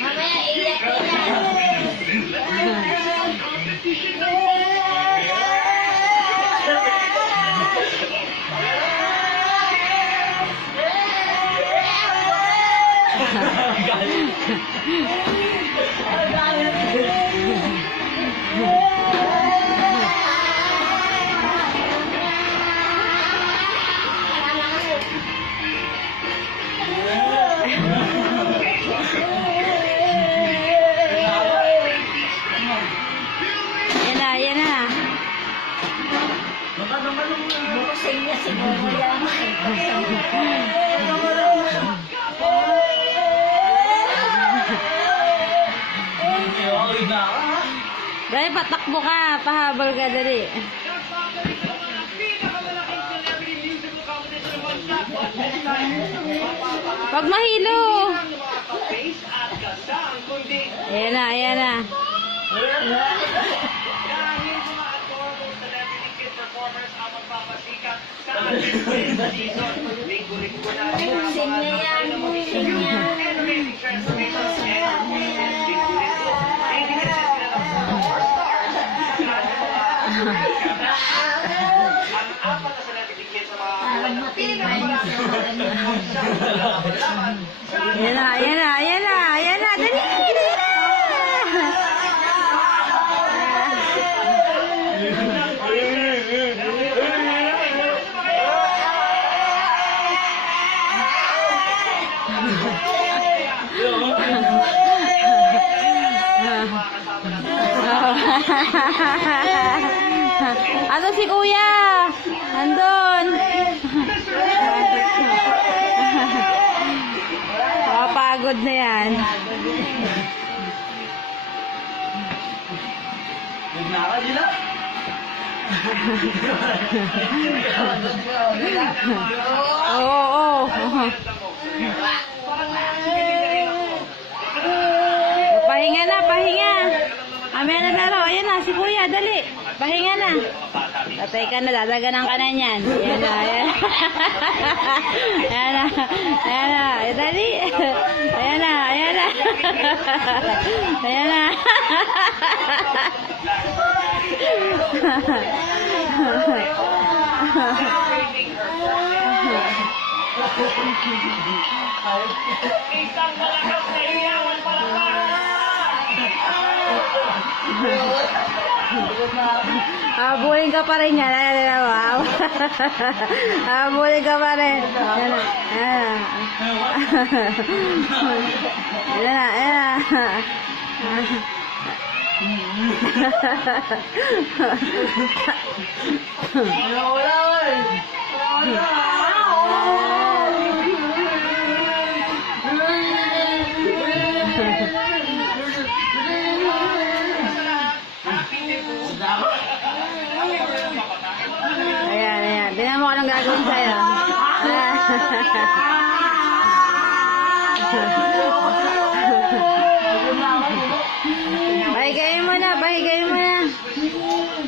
Mamaya iyak Yan na. Bukusin niya siguro yan. Dali, patakbo ka. Pahabol ka, dali. Wag mahilo. Ayan na. Bukusin niya yan. Bukusin niya. Parang matibay na siya. Ayan na. Dali na. Ano si kuya? Andun. Pagod na yan. Oo. Pahinga na. Mamaya na laro. Ayan na, si kuya, dali. Pahinga na. Tatay ka na, dadaganan ka na niyan. Ayan na. Dali. Ayan na. Habulin ka pa rin yan. Habulin ka pa rin. Ayan. Tingnan mo anong gagawin sa'yo. Pahigayin mo na.